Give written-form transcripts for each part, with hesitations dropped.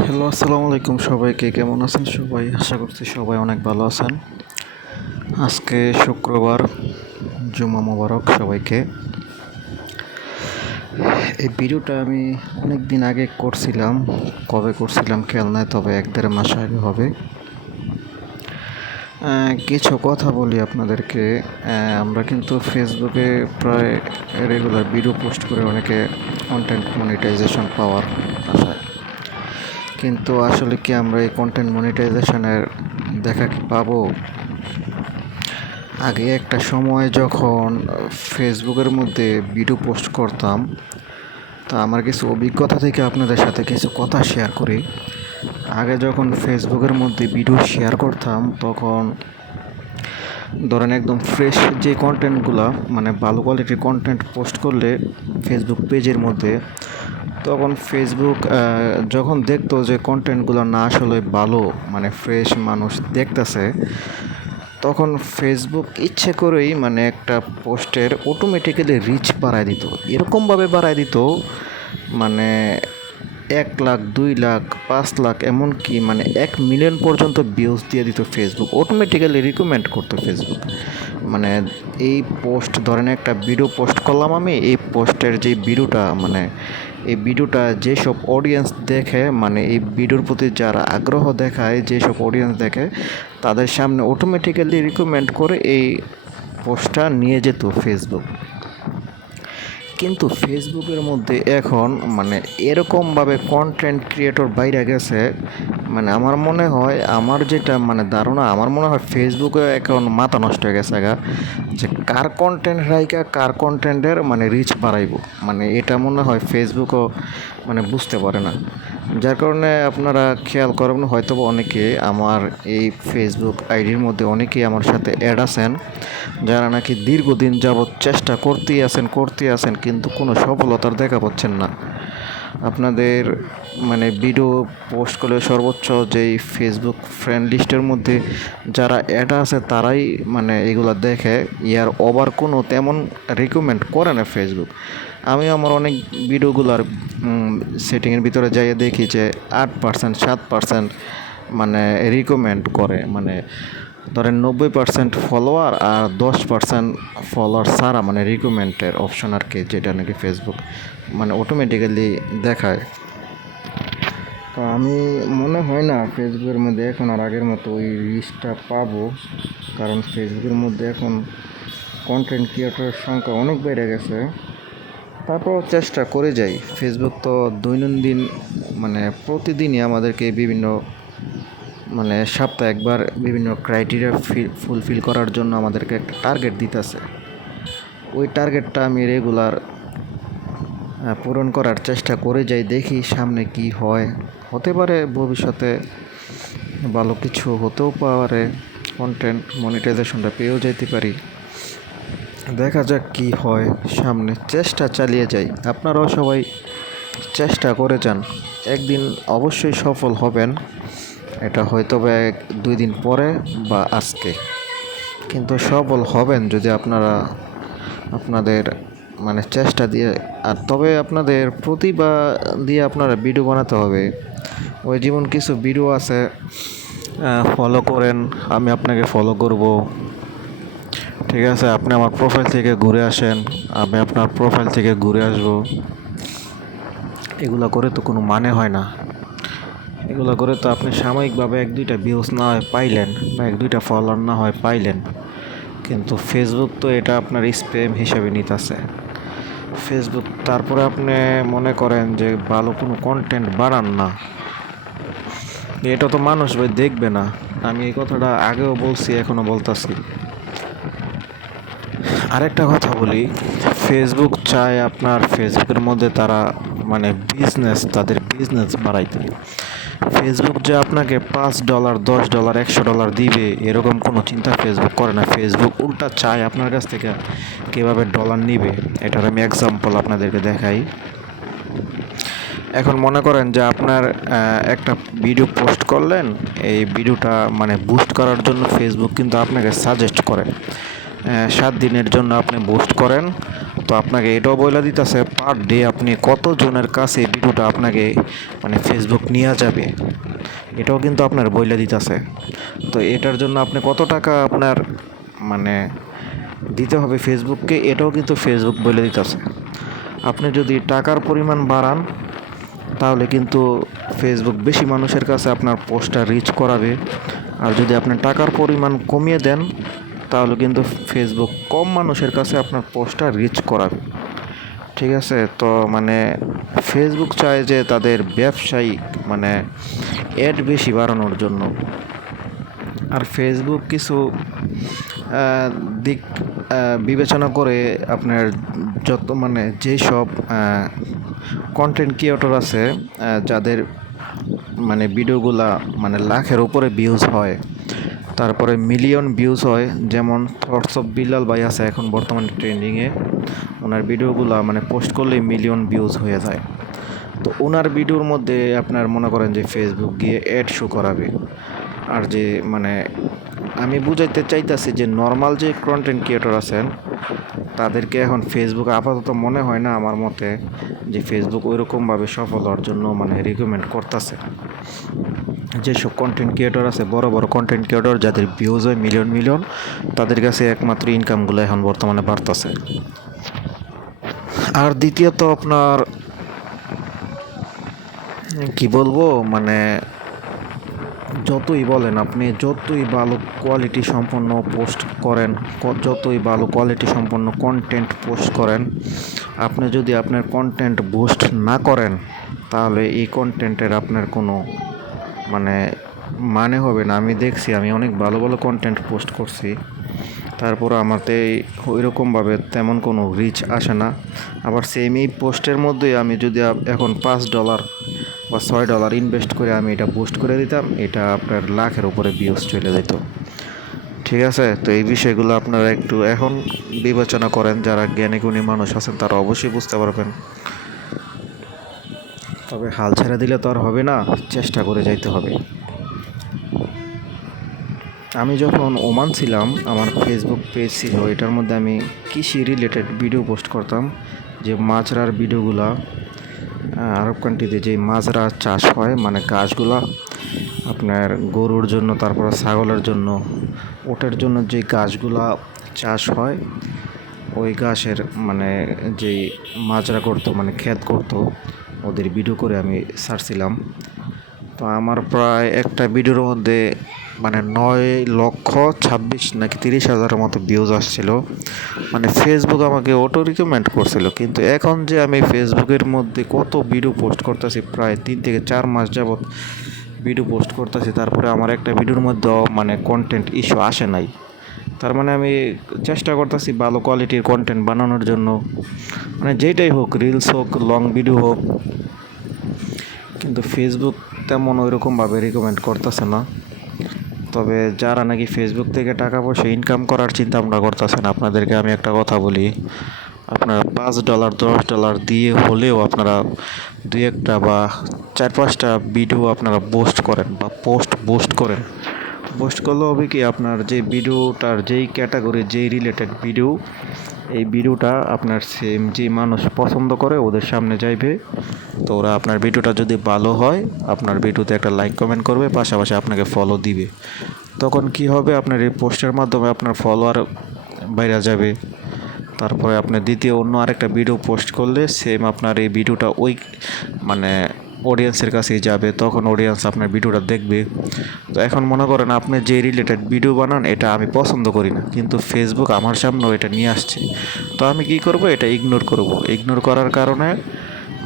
Hello, আসসালামু আলাইকুম সবাইকে। কেমন আছেন সবাই? আশা করছি সবাই অনেক ভালো আছেন। আজকে শুক্রবার, জুমা মোবারক সবাইকে। এই ভিডিওটা আমি অনেক দিন আগে করছিলাম। কবে করছিলাম খেয়াল নাই, তবে 1-1.5 মাস আগে হবে। কিছু কথা বলি আপনাদেরকে। আমরা কিন্তু ফেসবুকে প্রায় রেগুলার ভিডিও পোস্ট করে অনেকে কন্টেন্ট মনিটাইজেশন পাওয়ার আশায়, কিন্তু আসলে কি আমরা এই কন্টেন্ট মনিটাইজেশনের দেখা কি পাবো? আগে একটা সময় যখন ফেসবুকের মধ্যে ভিডিও পোস্ট করতাম, তা আমার কিছু অভিজ্ঞতা থেকে আপনাদের সাথে কিছু কথা শেয়ার করি। আগে যখন ফেসবুকের মধ্যে ভিডিও শেয়ার করতাম, তখন ধরেন একদম ফ্রেশ যে কন্টেন্টগুলো, মানে ভালো কোয়ালিটির কন্টেন্ট পোস্ট করলে ফেসবুক পেজের মধ্যে, তখন ফেসবুক যখন দেখতো যে কন্টেন্টগুলো না আসলে ভালো, মানে ফ্রেশ মানুষ দেখতেছে, তখন ফেসবুক ইচ্ছে করেই মানে একটা পোস্টের অটোমেটিক্যালি রিচ বাড়ায় দিত। এরকমভাবে বাড়ায় দিত, মানে 1 লাখ, 2 লাখ, 5 লাখ, এমনকি মানে 1 মিলিয়ন পর্যন্ত ভিউজ দিয়ে দিত ফেসবুক। অটোমেটিক্যালি রিকমেন্ড করতো ফেসবুক। মানে এই পোস্ট, ধরেন একটা ভিডিও পোস্ট করলাম আমি, এই পোস্টের যে ভিডিওটা, মানে এই ভিডিওটা যেসব অডিয়েন্স দেখে, মানে এই ভিডিওর প্রতি যারা আগ্রহ দেখায়, যেসব অডিয়েন্স দেখে, তাদের সামনে অটোমেটিক্যালি রিকমেন্ড করে এই পোস্টটা নিয়ে যেত ফেসবুক। কিন্তু ফেসবুকের মধ্যে এখন মানে এরকমভাবে কন্টেন্ট ক্রিয়েটর বাইরে গেছে, মানে আমার মনে হয়, আমার যেটা মানে ধারণা, আমার মনে হয় ফেসবুকে এখন মাথা নষ্ট হয়ে গেছে যে কার কন্টেন্ট রাইকা কার কন্টেন্টের মানে রিচ বাড়াইব, মানে এটা মনে হয় ফেসবুকও মানে বুঝতে পারে না। যার কারণে আপনারা খেয়াল করবেন, হয়তো অনেকে আমার এই ফেসবুক আইডির মধ্যে অনেকেই আমার সাথে অ্যাড আছেন, যারা নাকি দীর্ঘদিন যাবৎ চেষ্টা করতেই আছেন, কিন্তু কোনো সফলতার দেখা পাচ্ছেন না। আপনাদের মানে ভিডিও পোস্ট করলে সর্বোচ্চ যেই ফেসবুক ফ্রেন্ড লিস্টের মধ্যে যারা অ্যাড আছে, তারাই মানে এগুলো দেখে, ইয়ার ওভার কোনো তেমন রিকমেন্ড করে না ফেসবুক। আমি আমার অনেক ভিডিওগুলোর সেটিংয়ের ভিতরে যাইয়ে দেখি যে 8%, 7% মানে রিকমেন্ড করে, মানে ধরেন 90% ফলোয়ার আর 10% ফলোয়ার ছাড়া, মানে রিকমেন্ডের অপশন আর কি, যেটা নাকি ফেসবুক মানে অটোমেটিক্যালি দেখায়। তো আমি মনে হয় না ফেসবুকের মধ্যে এখন আর আগের মতো ওই রিচটা পাবো, কারণ ফেসবুকের মধ্যে এখন কন্টেন্ট ক্রিয়েটরের সংখ্যা অনেক বেড়ে গেছে। তারপর চেষ্টা করে যাই। ফেসবুক তো দৈনন্দিন মানে প্রতিদিনই আমাদেরকে বিভিন্ন, মানে সপ্তাহে একবার বিভিন্ন ক্রাইটেরিয়া ফুলফিল করার জন্য আমাদেরকে একটা টার্গেট দিতেছে। ওই টার্গেটটা আমি রেগুলার পূরণ করার চেষ্টা করে যাই, দেখি সামনে কি হয়। হতে পারে ভবিষ্যতে ভালো কিছু হতেও পারে, কন্টেন্ট মনিটাইজেশনটা পেয়েও যেতে পারি। দেখা যাক কি হয় সামনে, চেষ্টা চালিয়ে যাই। আপনারাও সবাই চেষ্টা করে যান, একদিন অবশ্যই সফল হবেন। এটা হয়তো বা 2 দিন পরে বা আজকে, কিন্তু সফল হবেন যদি আপনারা আপনাদের মানে চেষ্টা দিয়ে, আর তবে আপনাদের প্রতিভা দিয়ে আপনারা ভিডিও বানাতে হবে। ওই যেমন কিছু ভিডিও আছে, ফলো করেন, আমি আপনাকে ফলো করব, ঠিক আছে, আপনি আমার প্রোফাইল থেকে ঘুরে আসেন, আমি আপনার প্রোফাইল থেকে ঘুরে আসব। এগুলো করে তো কোনো মানে হয় না। এগুলো করে তো আপনি সাময়িকভাবে 1-2টা ভিউজ না হয় পাইলেন, বা 1-2টা ফলোয়ার না হয় পাইলেন, কিন্তু ফেসবুক তো এটা আপনার স্প্যাম হিসাবে নিতেছে। ফেসবুক তারপরে আপনি মনে করেন যে ভালো কোনো কন্টেন্ট বানান না, এটা তো মানুষ ভাই দেখবে না। আমি এই কথাটা আগেও বলছি, এখনও বলতাছি। আরেকটা কথা বলি, ফেসবুক চায় আপনার ফেসবুকের মধ্যে তারা মানে তাদের বিজনেস বাড়াইতে। ফেসবুক যে আপনাকে $5, $10, $100 দিবে, এরকম কোনো চিন্তা ফেসবুক করে না। ফেসবুক উল্টা চায় আপনার কাছ থেকে কীভাবে ডলার নিবে। এটার আমি এক্সাম্পল আপনাদেরকে দেখাই। এখন মনে করেন যে আপনার একটা ভিডিও পোস্ট করলেন, এই ভিডিওটা মানে বুস্ট করার জন্য ফেসবুক কিন্তু আপনাকে সাজেস্ট করে 7 দিনের জন্য আপনি বুস্ট করেন, তো আপনাকে এটাও বলে দিতেছে পার ডে আপনি কতজনের কাছে ভিডিওটা আপনাকে মানে ফেসবুক নিয়ে যাবে, এটাও কিন্তু আপনার বলে দিতেছে। তো এটার জন্য আপনি কত টাকা আপনার মানে দিতে হবে ফেসবুককে, এটাও কিন্তু ফেসবুক বলে দিতেছে। আপনি যদি টাকার পরিমাণ বাড়ান তাহলে কিন্তু ফেসবুক বেশি মানুষের কাছে আপনার পোস্টটা রিচ করাবে, আর যদি আপনি টাকার পরিমাণ কমিয়ে দেন তাহলে কিন্তু ফেসবুক কম মানুষের কাছে আপনার পোস্টটা রিচ করাবে। ঠিক আছে, তো মানে ফেসবুক চায় যে তাদের ব্যবসায়িক মানে অ্যাড বেশি বাড়ানোর জন্য। আর ফেসবুক কিছু দিক বিবেচনা করে আপনার যত মানে যেসব কন্টেন্ট ক্রিয়েটর আছে যাদের মানে ভিডিওগুলা মানে লাখের উপরে ভিউজ হয়, তারপরে মিলিয়ন ভিউজ হয়, যেমন থটস অফ বিল্লাল ভাই আছে এখন বর্তমানে ট্রেন্ডিংয়ে। ওনার ভিডিওগুলো মানে পোস্ট করলে মিলিয়ন ভিউজ হয়ে যায়। তো ওনার ভিডিওর মধ্যে আপনার মনে করেন যে ফেসবুক গিয়ে অ্যাড শো করাবে। আর যে মানে আমি বুঝাইতে চাইতেছি যে নর্মাল যে কন্টেন্ট ক্রিয়েটর আছেন তাদেরকে এখন ফেসবুক আপাতত মনে হয় না আমার মতে যে ফেসবুক ওইরকমভাবে সফল হওয়ার জন্য মানে রিকমেন্ড করতেছে। যেসব কন্টেন্ট ক্রিয়েটর আছে বড় বড় কন্টেন্ট ক্রিয়েটর যাদের ভিউজ হয় মিলিয়ন মিলিয়ন, তাদের কাছে একমাত্র ইনকামগুলো এখন বর্তমানে বাড়তেছে। আর দ্বিতীয়ত আপনার কি বলবো মানে যতই বলেন আপনি যতই ভালো কোয়ালিটি সম্পন্ন পোস্ট করেন, যতই ভালো কোয়ালিটি সম্পন্ন কন্টেন্ট পোস্ট করেন, আপনি যদি আপনার কন্টেন্ট বুস্ট না করেন তাহলে এই কন্টেন্টের আপনার কোনো মানে হবে না। আমি দেখছি, আমি অনেক ভালো ভালো কন্টেন্ট পোস্ট করছি, তারপর আমাতে ওইরকমভাবে তেমন কোনো রিচ আসে না। আবার সেম এই পোস্টের মধ্যে আমি যদি এখন $5 বা $6 ইনভেস্ট করে আমি এটা বুস্ট করে দিতাম, এটা আপনার লাখের উপরে ভিউজ চলে যেত। ঠিক আছে, তো এই বিষয়গুলো আপনারা একটু এখন বিবেচনা করেন, যারা জ্ঞানী গুণী মানুষ আছেন তারা অবশ্যই বুঝতে পারবেন। তবে হাল ছেড়ে দিলে তো আর হবে না, চেষ্টা করে যাইতে হবে। আমি যখন ওমান ছিলাম আমার ফেসবুক পেজ ছিল, এটার মধ্যে আমি কৃষি রিলেটেড ভিডিও পোস্ট করতাম, যে মাজরার ভিডিওগুলা আরব কান্ট্রিতে যে মাজরা চাষ হয় মানে গাছগুলা আপনার গরুর জন্য, তারপর ছাগলের জন্য, ওটার জন্য যে গাছগুলা চাষ হয় ওই গাছের মানে যেই মাজরা করতো মানে ক্ষেত করতো ওদের ভিডিও করে আমি ছাড়ছিলাম। তো আমার প্রায় একটা ভিডিওর মধ্যে মানে 9,26,000 নাকি 30,000-এর মতো ভিউজ আসছিল। মানে ফেসবুক আমাকে অটো রিকমেন্ড করছিল। কিন্তু এখন যে আমি ফেসবুকের মধ্যে কত ভিডিও পোস্ট করতেছি, প্রায় 3 থেকে 4 মাস যাবৎ ভিডিও পোস্ট করতেছি, তারপরে আমার একটা ভিডিওর মধ্যে মানে কন্টেন্ট ইস্যু আসে নাই। তার মানে আমি চেষ্টা করতেছি ভালো কোয়ালিটির কন্টেন্ট বানানোর জন্য, মানে যেটাই হোক, রিলস হোক, লং ভিডিও হোক, কিন্তু ফেসবুক তেমন ওইরকমভাবে রিকমেন্ড করতেছে না। তবে যারা নাকি ফেসবুক থেকে টাকা পয়সা ইনকাম করার চিন্তা ভাবনা করতেছেন, আপনাদেরকে আমি একটা কথা বলি, আপনারা $5 $10 দিয়ে হলেও আপনারা 2-1টা বা 4-5টা ভিডিও আপনারা পোস্ট করেন বা পোস্ট করেন। পোস্ট করলে হবে কি, আপনার যে ভিডিওটার যেই ক্যাটাগরি যেই রিলেটেড ভিডিও, এই ভিডিওটা আপনার সেম যে মানুষ পছন্দ করে ওদের সামনে যাইবে। তো ওরা আপনার ভিডিওটা যদি ভালো হয় আপনার ভিডিওতে একটা লাইক কমেন্ট করবে, পাশাপাশি আপনাকে ফলো দিবে। তখন কি হবে, আপনার এই পোস্টের মাধ্যমে আপনার ফলোয়ার বাইরে যাবে। তারপরে আপনি দ্বিতীয় অন্য আরেকটা ভিডিও পোস্ট করলে সেম আপনার এই ভিডিওটা ওই মানে অডিয়েন্সের কাছেই যাবে, তখন অডিয়েন্স আপনার ভিডিওটা দেখবে। তো এখন মনে করেন আপনি যে রিলেটেড ভিডিও বানান এটা আমি পছন্দ করি না, কিন্তু ফেসবুক আমার সামনেও এটা নিয়ে আসছে, তো আমি কি করব, এটা ইগনোর করার কারণে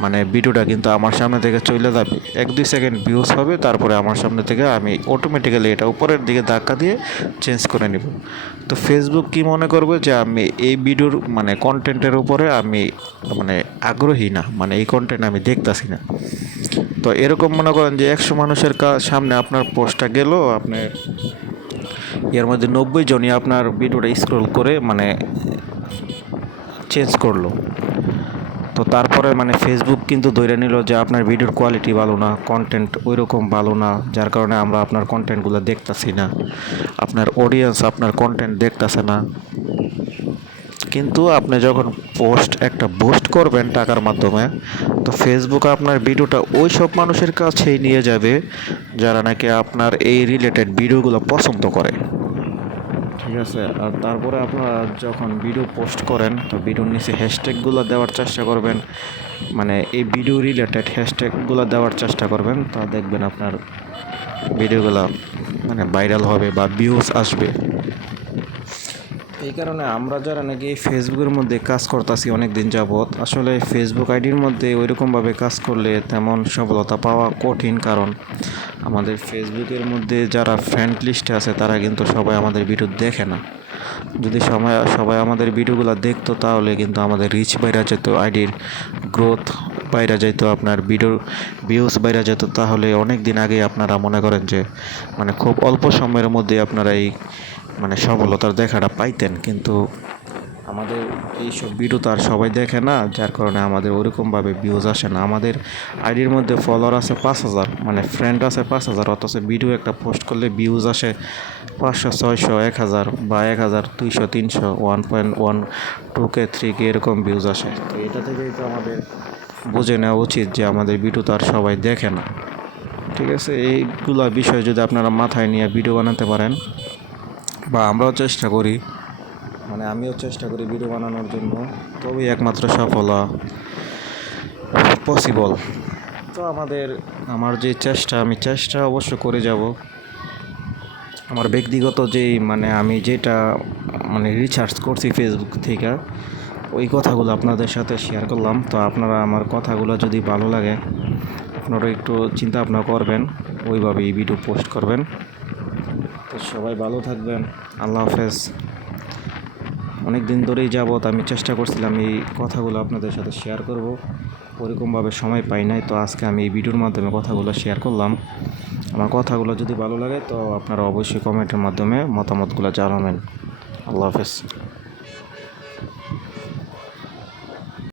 মানে ভিডিওটা কিন্তু আমার সামনে থেকে চলে যাবে, 1-2 সেকেন্ড ভিউজ হবে, তারপরে আমার সামনে থেকে আমি অটোমেটিক্যালি এটা উপরের দিকে ধাক্কা দিয়ে চেঞ্জ করে নিব। তো ফেসবুক কি মনে করবে যে আমি এই ভিডিওর মানে কন্টেন্টের উপরে আমি মানে আগ্রহী না, মানে এই কন্টেন্ট আমি দেখতাছি না। তো এরকম মনে করেন যে 100 মানুষের সামনে আপনার পোস্টটা গেল, আপনি এর মধ্যে 90 জনই আপনার ভিডিওটা স্ক্রল করে মানে চেঞ্জ করলো। তো তারপরে মানে ফেসবুক কিন্তু ধরে নিল যে আপনার ভিডিওর কোয়ালিটি ভালো না, কন্টেন্ট ওই রকম ভালো না, যার কারণে আমরা আপনার কন্টেন্টগুলো দেখতাছি না, আপনার অডিয়েন্স আপনার কন্টেন্ট দেখতাছে না। কিন্তু আপনি যখন একটা পোস্ট করবেন টাকার মাধ্যমে, তো ফেসবুক আপনার ভিডিওটা ওই সব মানুষের কাছেই নিয়ে যাবে যারা নাকি আপনার এই রিলেটেড ভিডিওগুলো পছন্দ করে। ঠিক আছে, আর তারপরে আপনারা যখন ভিডিও পোস্ট করেন তো ভিডিওর নিচে হ্যাশট্যাগুলো দেওয়ার চেষ্টা করবেন, মানে এই ভিডিও রিলেটেড হ্যাশট্যাগুলো দেওয়ার চেষ্টা করবেন, তা দেখবেন আপনার ভিডিওগুলো মানে ভাইরাল হবে বা ভিউজ আসবে। এই কারণে আমরা যারা নাকি ফেসবুকের মধ্যে কাজ করতেছি অনেক দিন যাবৎ, আসলে ফেসবুক আইডির মধ্যে ওইরকমভাবে কাজ করলে তেমন সফলতা পাওয়া কঠিন, কারণ আমাদের ফেসবুকের মধ্যে যারা ফ্রেন্ড লিস্টে আছে তারা কিন্তু সবাই আমাদের ভিডিও দেখে না। যদি সবাই আমাদের ভিডিওগুলো দেখতো তাহলে কিন্তু আমাদের রিচ বাইরে যেত, আইডির গ্রোথ বাইরে যেত, আপনার ভিডিওর ভিউজ বাইরে যেত। তাহলে অনেক দিন আগে আপনারা মনে করেন যে মানে খুব অল্প সময়ের মধ্যে আপনারা এই মানে সফলতার দেখাটা পাইতেন। কিন্তু আমাদের এইসব ভিডিও তো আর সবাই দেখে না, যার কারণে আমাদের ওরকমভাবে ভিউজ আসে না। আমাদের আইডির মধ্যে ফলোয়ার আছে 5,000, মানে ফ্রেন্ড আছে 5,000, অথচ ভিডিও একটা পোস্ট করলে ভিউজ আসে 500, 600, 1,000 বা 1,000, 200, 300, 1.1, 2K, 3K এরকম ভিউজ আসে। তো এটা থেকেই তো আমাদের বুঝে নেওয়া উচিত যে আমাদের ভিডিও তো আর সবাই দেখে না। ঠিক আছে, এইগুলা বিষয় যদি আপনারা মাথায় নিয়ে ভিডিও বানাতে পারেন, বা আমরাও চেষ্টা করি, মানে আমিও চেষ্টা করি ভিডিও বানানোর জন্য, তবেই একমাত্র সফল পসিবল। তো আমার যে আমি চেষ্টা অবশ্য করে যাব। আমার ব্যক্তিগত যেই মানে আমি যেটা মানে রিসার্চ করছি ফেসবুক থেকে, ওই কথাগুলো আপনাদের সাথে শেয়ার করলাম। তো আপনারা আমার কথাগুলো যদি ভালো লাগে আপনারা একটু চিন্তা ভাবনা করবেন, ওইভাবেই ভিডিও পোস্ট করবেন। তো সবাই ভালো থাকবেন, আল্লাহ হাফেজ। অনেক দিন ধরেই যাবৎ আমি চেষ্টা করছিলাম এই কথাগুলো আপনাদের সাথে শেয়ার করব, ওরকমভাবে সময় পাই নাই। তো আজকে আমি এই ভিডিওর মাধ্যমে কথাগুলো শেয়ার করলাম। আমার কথাগুলো যদি ভালো লাগে তো আপনারা অবশ্যই কমেন্টের মাধ্যমে মতামতগুলো জানাবেন। আল্লাহ হাফেজ।